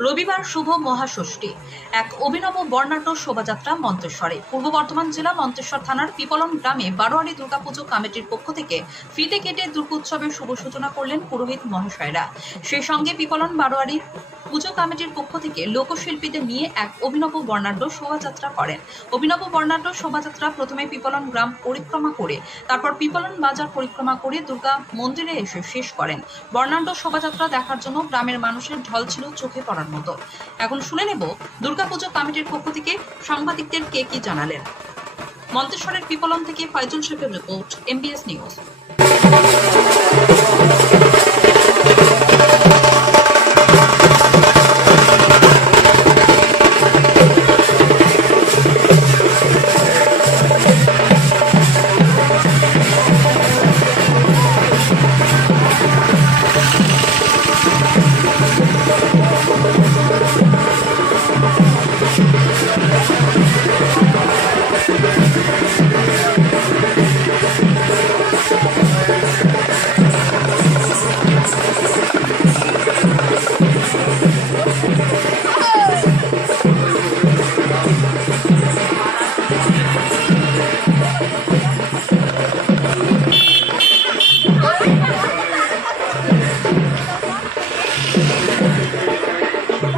রবিবার শুভ মহাষষ্ঠী। এক অভিনব বর্ণাঢ্য শোভাযাত্রা মন্তেশ্বরে। পূর্ব বর্ধমান জেলা মন্তেশ্বর থানার পিপলন গ্রামে বারোয়ারি দুর্গাপুজো কমিটির পক্ষ থেকে ফিতে কেটে দুর্গোৎসবের শুভ সূচনা করলেন পুরোহিত মহাশয়রা। সেই সঙ্গে পিপলন বারোয়ারি পুজো কমিটির পক্ষ থেকে লোকশিল্পীদের নিয়ে এক অভিনব বর্ণাঢ্য শোভাযাত্রা করেন। অভিনব বর্ণাঢ্য শোভাযাত্রা প্রথমে পিপলন গ্রাম পরিক্রমা করে, তারপর পিপলন বাজার পরিক্রমা করে দুর্গা মন্দিরে এসে শেষ করেন। বর্ণাঢ্য শোভাযাত্রা দেখার জন্য গ্রামের মানুষের ঢল ছিল চোখে পড়ার মতো। এখন শুনে নেব দুর্গাপুজো কমিটির পক্ষ থেকে সাংবাদিকদের কে কি জানালেন। মন্তেশ্বরের পিপলন থেকে ফয়জুল শেখের report, M B S news.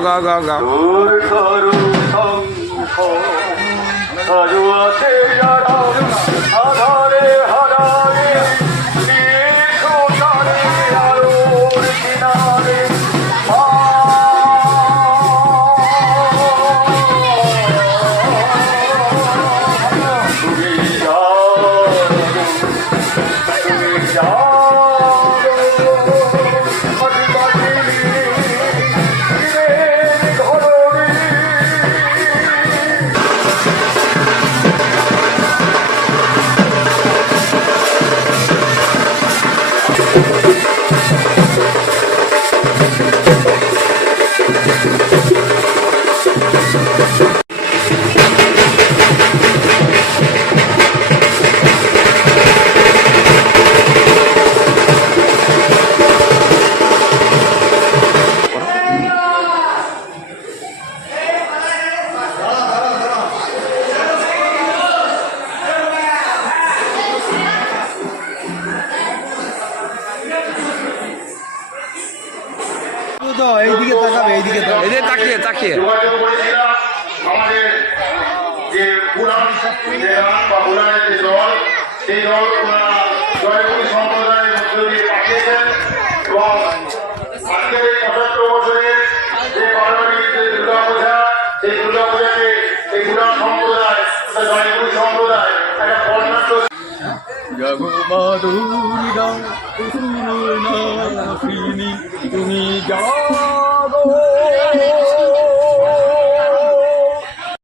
go, go, go. তো এইদিকে তাকাবে এইদিকে তাকাবে। এদের তাকিয়ে তাকিয়ে। আমাদের যে পুরাণ যে গান বা পুরাণের যে দল সেই দল ওনারা জয়পুর সম্প্রদায়ের মধ্য দিয়ে পাঠিয়েছেন এবং আজকের এই পঁচাত্তর বছরের যে বারোয়ারির যে দুর্গা সেই দুর্গা এই পুরাণ সম্প্রদায় জয়পুর সম্প্রদায় একটা বর্ণাঢ্য জগমাদুর্গা তুমি জাগো